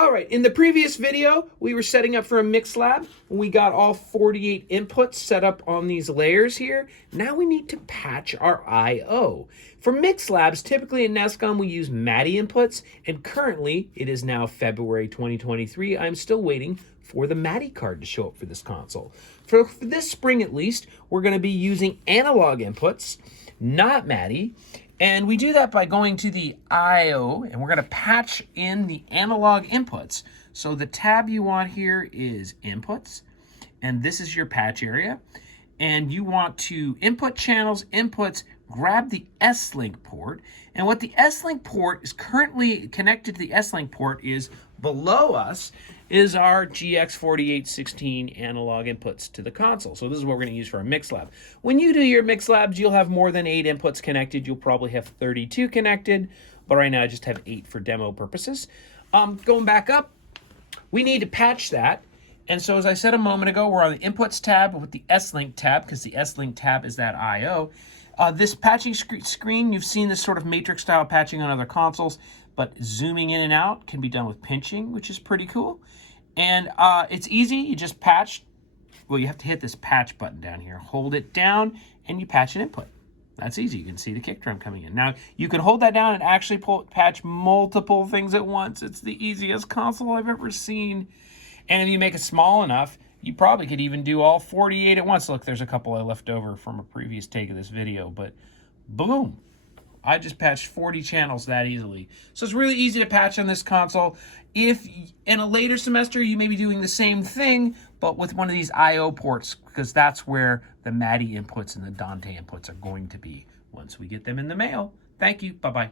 All right, in the previous video, we were setting up for a mix lab. We got all 48 inputs set up on these layers here. Now we need to patch our I/O. For mix labs, typically in NESCom, we use MADI inputs, and currently, it is now February 2023, I'm still waiting for the MADI card to show up for this console. For this spring at least, we're gonna be using analog inputs, not MADI, and we do that by going to the I/O, and we're going to patch in the analog inputs. So the tab you want here is inputs, and this is your patch area. And you want to input channels, inputs, grab the S-Link port. And what the S-Link port is currently connected to the S-Link port is below us is our GX4816 analog inputs to the console. So this is what we're going to use for our mix lab. When you do your mix labs, you'll have more than 8 inputs connected. You'll probably have 32 connected, but right now I just have 8 for demo purposes. Going back up, we need to patch that. And so as I said a moment ago, we're on the inputs tab with the S-Link tab, because the S-Link tab is that I/O. This patching screen, you've seen this sort of matrix style patching on other consoles, but zooming in and out can be done with pinching, which is pretty cool. And it's easy, you just patch. Well, you have to hit this patch button down here. Hold it down and you patch an input. That's easy, you can see the kick drum coming in. Now, you can hold that down and actually patch multiple things at once. It's the easiest console I've ever seen. And if you make it small enough, you probably could even do all 48 at once. Look, there's a couple I left over from a previous take of this video, but boom. I just patched 40 channels that easily. So it's really easy to patch on this console. If in a later semester you may be doing the same thing, but with one of these I/O ports, because that's where the MADI inputs and the Dante inputs are going to be once we get them in the mail. Thank you. Bye-bye.